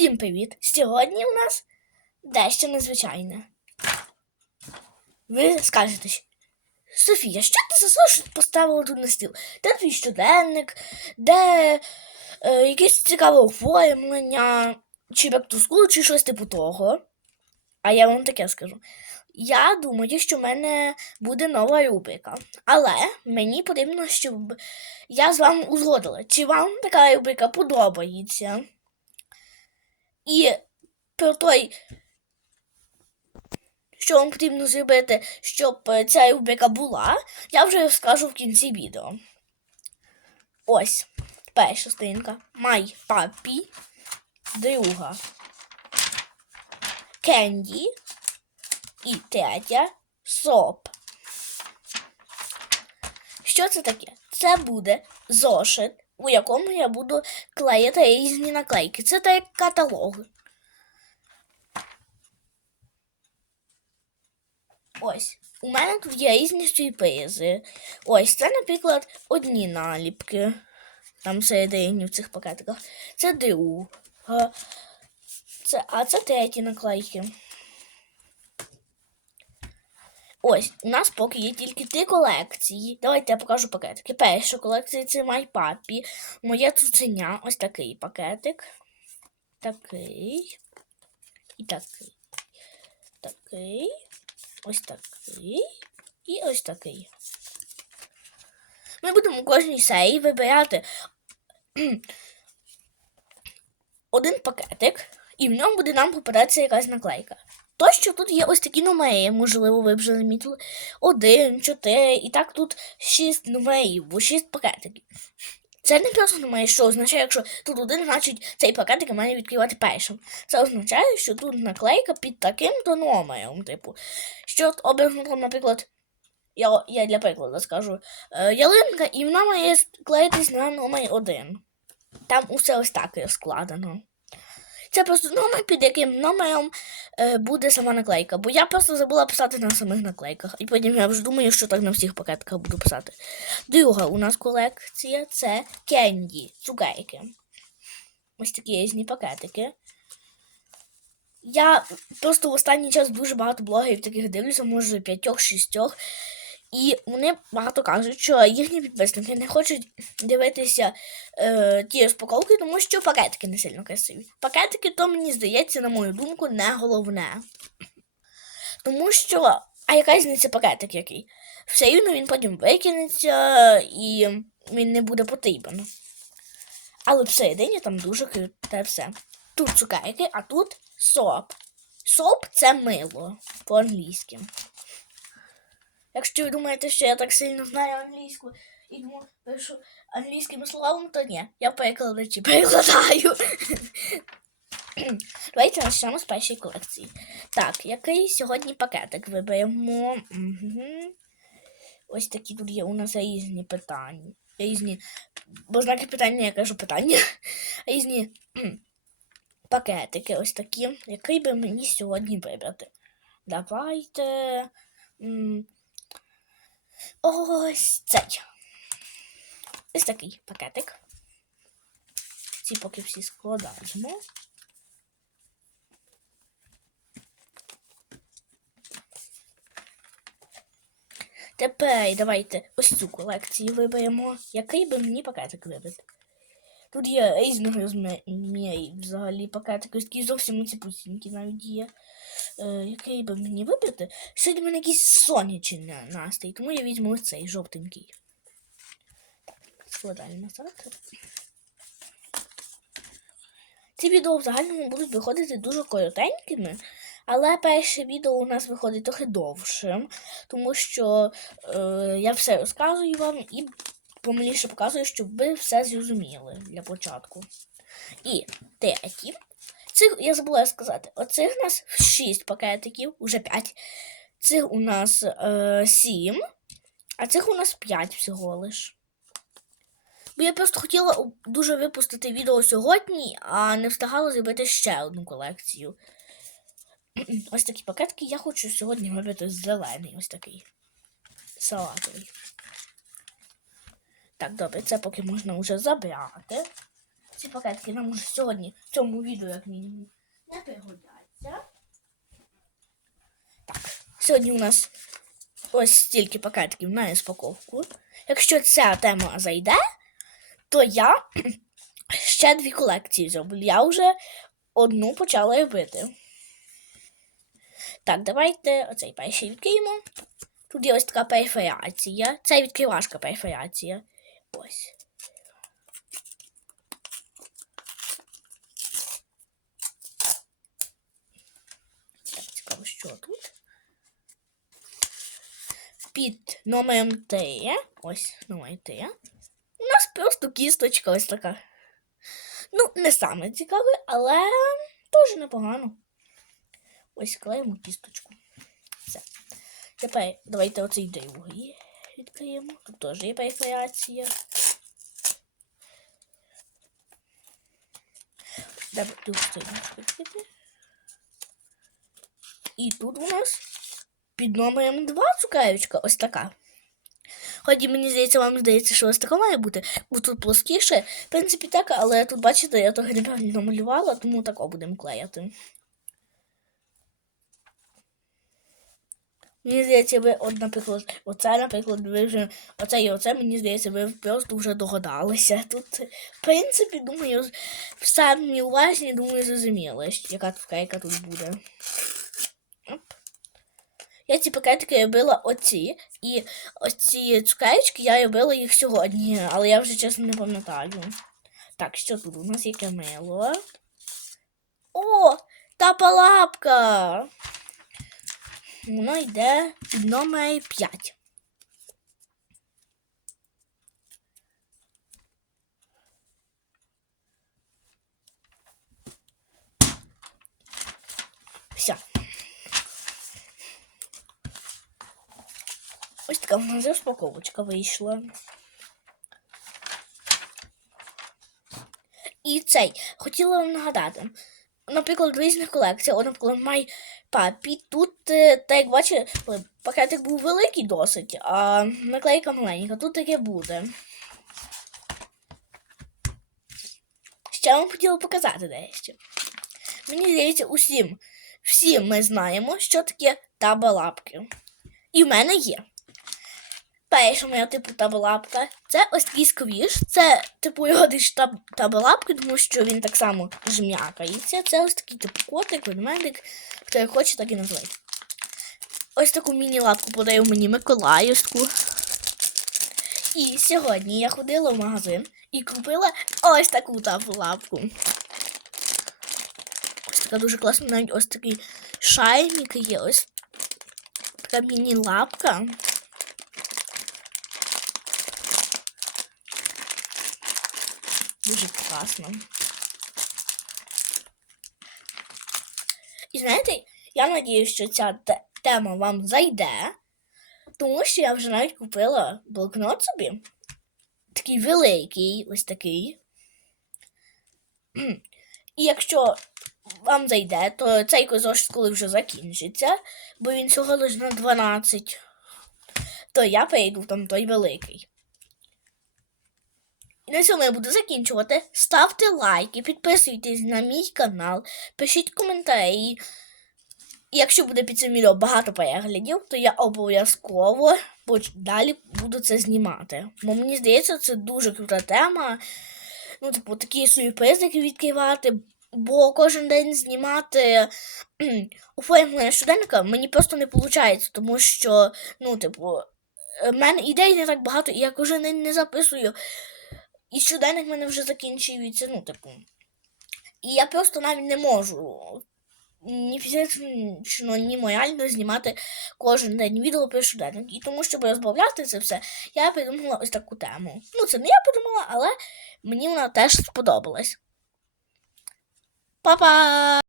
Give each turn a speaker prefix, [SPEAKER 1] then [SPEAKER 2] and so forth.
[SPEAKER 1] Всім привіт! Сьогодні у нас дещо незвичайне. Ви скажете, Софія, що ти за зошит поставила тут на стіл? Де твій щоденник, де е, якесь цікаве оформлення, чи вектуску, чи щось типу того. А я вам таке скажу. Я думаю, що в мене буде нова рубрика. Але мені потрібно, щоб я з вами узгодила, чи вам така рубрика подобається. І про той, що вам потрібно зробити, щоб е, ця рубрика була, я вже скажу в кінці відео. Ось перша сторінка. My Papi. Друга. Кенді. І третя соп. Що це таке? Це буде зошит, у якому я буду клеїти різні наклейки. Це так як каталог. Ось. У мене тут є різні сюрпризи. Ось це, наприклад, одні наліпки. Там всередині в цих пакетиках. Це друга. Це, а це треті наклейки. Ось, у нас поки є тільки три колекції. Давайте я покажу пакетики. Перша колекція це MyPapi. Моє цуценя. Ось такий пакетик. Такий. І такий. Такий. Ось такий. І ось такий. Ми будемо у кожній серії вибирати один пакетик, і в ньому буде нам попадатися якась наклейка. То, що тут є ось такі номери, можливо, ви вже замітили. Один, чотири, і так тут шість номерів, бо шість пакетиків. Це не просто номери, що означає, якщо тут один, значить цей пакетик має відкривати першим. Це означає, що тут наклейка під таким-то номером. Типу, що там, наприклад, я, я для прикладу скажу, е, ялинка, і вона має клеїтись на номер один. Там усе ось так складено. Це просто номер, під яким номером е, буде сама наклейка. Бо я просто забула писати на самих наклейках. І потім я вже думаю, що так на всіх пакетках буду писати. Друга у нас колекція це кенді, цукерки. Ось такі різні пакетики. Я просто в останній час дуже багато блогерів таких дивлюся, може п'ятьох-шістьох. І вони багато кажуть, що їхні підписники не хочуть дивитися е, ті розпаковки, тому що пакетики не сильно красиві. Пакетики, то мені здається, на мою думку, не головне. Тому що, а яка різниця пакетик який? Все рівно він потім викинеться і він не буде потрібен. Але всередині там дуже круте все. Тут цукерки, а тут соп. Соп це мило по-англійськи. Якщо ви думаєте, що я так сильно знаю англійську і тому пишу англійськими словами, то ні, я перекладачі перекладаю. Давайте почнемо з першої колекції. Так, який сьогодні пакетик виберемо? Угу. Ось такі тут є у нас різні питання. Різні, бо знаки питання, я кажу питання. Різні пакетики ось такі. Який би мені сьогодні вибрати? Давайте. М Ось цей. Ось такий пакетик. Ці поки всі складаємо. Тепер давайте ось цю колекцію виберемо. Який би мені пакетик вибрати? Тут є різних розмірів взагалі пакетики, ось такі зовсім пусінькі навіть є. Е, який би мені вибрати? Сьогодні в мене якийсь сонячний настрій, тому я візьму цей жовтенький. Складаємо назад. Ці відео в загальному будуть виходити дуже коротенькими, але перше відео у нас виходить трохи довшим, тому що е, я все розказую вам і помиліше показую, щоб ви все зрозуміли для початку. І третій. Цих, я забула сказати, оцих у нас 6 пакетиків, уже 5. Цих у нас е, 7, а цих у нас 5 всього лиш. Бо я просто хотіла дуже випустити відео сьогодні, а не встигала зробити ще одну колекцію. Ось такі пакетки я хочу сьогодні вибити зелений, ось такий салатовий. Так, добре, це поки можна вже забрати. Ці пакетики нам уже сьогодні в цьому відео, як мінімум, не пригодяться. Так, сьогодні у нас ось стільки пакетиків на розпаковку. Якщо ця тема зайде, то я ще дві колекції зроблю. Я вже одну почала робити. Так, давайте оцей перший відкриємо. Тут є ось така перфорація. Це відкривашка перфорація. Ось. Так, цікаво, що тут. Під номером Т. Ось номер Т. У нас просто кісточка ось така. Ну, не саме цікаве, але теж непогано. Ось клеїмо кісточку. Все. Тепер давайте оцей другий відкриємо. Тут теж є перфорація. Треба тут відкрити. І тут у нас під номером 2 цукерочка ось така. Ході, мені здається, вам здається, що ось така має бути, бо тут плоскіше. В принципі, так, але тут, бачите, я трохи неправильно малювала, тому тако будемо клеяти. Мені здається, ви, от, наприклад, оце, наприклад, ви вже оце і оце, мені здається, ви просто вже догадалися. Тут, в принципі, думаю, самі уважні, думаю, зрозуміли, яка тут яка тут буде. Ці пакетики я робила оці, і оці цукерочки я робила їх сьогодні, але я вже чесно не пам'ятаю. Так, що тут у нас яке мило? О, та палапка! Воно йде під номер 5. Все. Ось така в нас розпаковочка вийшла. І цей, хотіла вам нагадати. Наприклад, в різних колекціях, от, наприклад, май папі, тут, е, так як бачите, пакетик був великий досить, а наклейка маленька, тут таке буде. Ще вам хотіла показати дещо. Мені здається, усім, всі ми знаємо, що таке табалапки. І в мене є. Перша моя типу табалапка. Це ось такий сквіш. Це типу його десь таб табалапки, тому що він так само жмякається. Це ось такий типу котик, ведмедик, хто як хоче, так і називає. Ось таку міні-лапку подарив мені Миколаївську. І сьогодні я ходила в магазин і купила ось таку табалапку. Ось така дуже класна, навіть ось такий шайник є, ось така міні-лапка. Дуже класно. І знаєте, я надіюсь, що ця тема вам зайде, тому що я вже навіть купила блокнот собі. Такий великий, ось такий. І якщо вам зайде, то цей зошит, коли вже закінчиться, бо він всього лише на 12, то я перейду там той великий. На цьому я буду закінчувати. Ставте лайки, підписуйтесь на мій канал, пишіть коментарі. Якщо буде під цим відео багато переглядів, то я обов'язково далі буду це знімати. Бо мені здається, це дуже крута тема. Ну, типу, такі сюрпризики відкривати. Бо кожен день знімати оформлення щоденника мені просто не виходить, тому що, ну, типу, в мене ідей не так багато, і я кожен день не записую. І щоденник в мене вже закінчується, ну, типу. І я просто навіть не можу ні фізично, ні морально знімати кожен день відео про щоденник. І тому, щоб розбавляти це все, я придумала ось таку тему. Ну, це не я придумала, але мені вона теж сподобалась. Па-па!